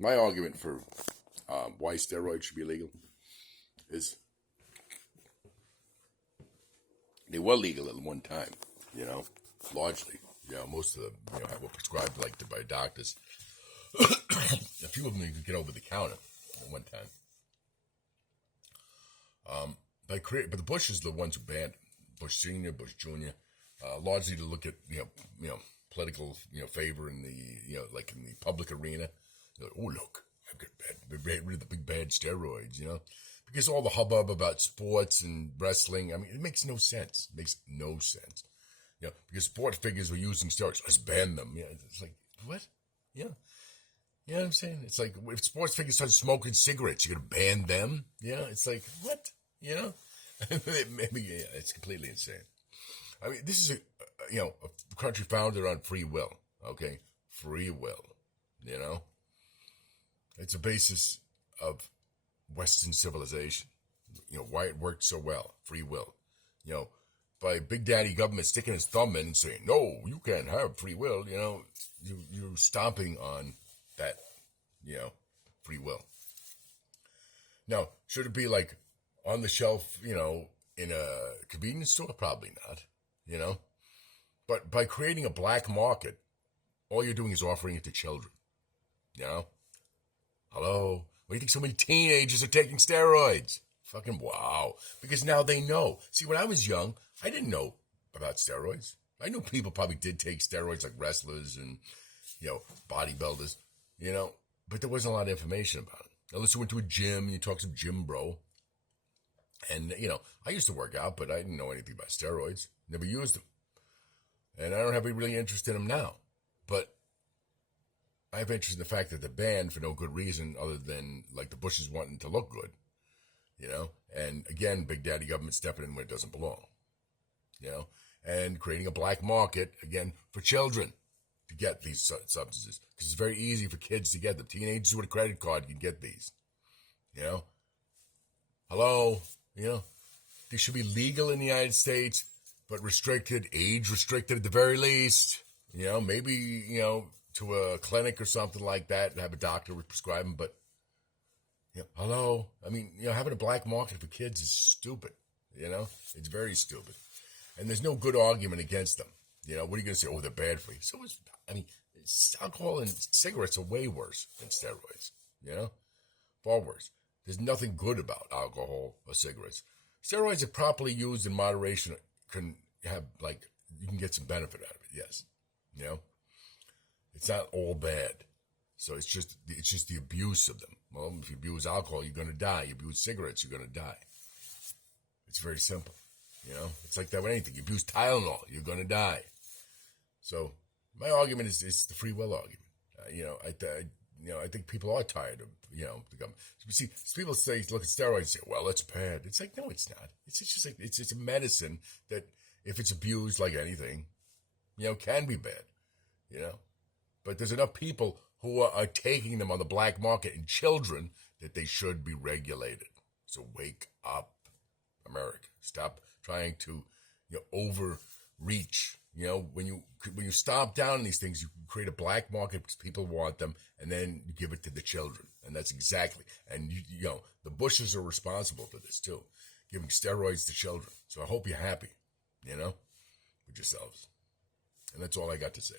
My argument for why steroids should be legal is they were legal at one time, largely. Most of them, were prescribed by doctors. A few of them you could get over the counter at one time. But the Bushes are the ones who banned Bush Senior, Bush Junior, largely to look at political favor in the in the public arena. Like, oh look, I've got rid of the big bad steroids, because all the hubbub about sports and wrestling. I mean, it makes no sense. It makes no sense. Because sport figures were using steroids. Let's ban them. It's like what? Yeah. You know what I'm saying? It's like if sports figures start smoking cigarettes, you're gonna ban them? It's like what? Maybe it's completely insane. I mean, this is a country founded on free will. Okay, free will. It's a basis of Western civilization. Why it worked so well. Free will. By Big Daddy government sticking his thumb in and saying, no, you can't have free will. You're stomping on that, free will. Now, should it be like on the shelf, in a convenience store? Probably not, But by creating a black market, all you're doing is offering it to children, Hello? Why do you think so many teenagers are taking steroids? Fucking wow. Because now they know. See, when I was young, I didn't know about steroids. I knew people probably did take steroids like wrestlers and, bodybuilders, but there wasn't a lot of information about it. Unless you went to a gym and you talked to some gym bro. And, I used to work out, but I didn't know anything about steroids. Never used them. And I don't have any really interest in them now. But I have interest in the fact that they're banned for no good reason other than, the Bushes wanting to look good. And again, Big Daddy government stepping in where it doesn't belong. And creating a black market, again, for children to get these substances. Because it's very easy for kids to get them. Teenagers with a credit card can get these. Hello? They should be legal in the United States, but restricted, age restricted at the very least. Maybe, to a clinic or something like that and have a doctor prescribe them. But, hello? I mean, having a black market for kids is stupid. It's very stupid. And there's no good argument against them. What are you going to say? Oh, they're bad for you. Alcohol and cigarettes are way worse than steroids. Far worse. There's nothing good about alcohol or cigarettes. Steroids, if properly used in moderation, can have, you can get some benefit out of it, yes. It's not all bad. So it's just the abuse of them. Well, if you abuse alcohol, you're going to die. You abuse cigarettes, you're going to die. It's very simple. It's like that with anything. You abuse Tylenol, you're going to die. So my argument is the free will argument. I think people are tired of, the government. You see, people look at steroids and say, well, it's bad. It's like, no, it's not. It's just like, it's a medicine that if it's abused like anything, can be bad, But there's enough people who are taking them on the black market and children that they should be regulated. So wake up, America. Stop trying to, overreach. When you stomp down these things, you create a black market because people want them, and then you give it to the children. And that's exactly. And, the Bushes are responsible for this, too, giving steroids to children. So I hope you're happy, with yourselves. And that's all I got to say.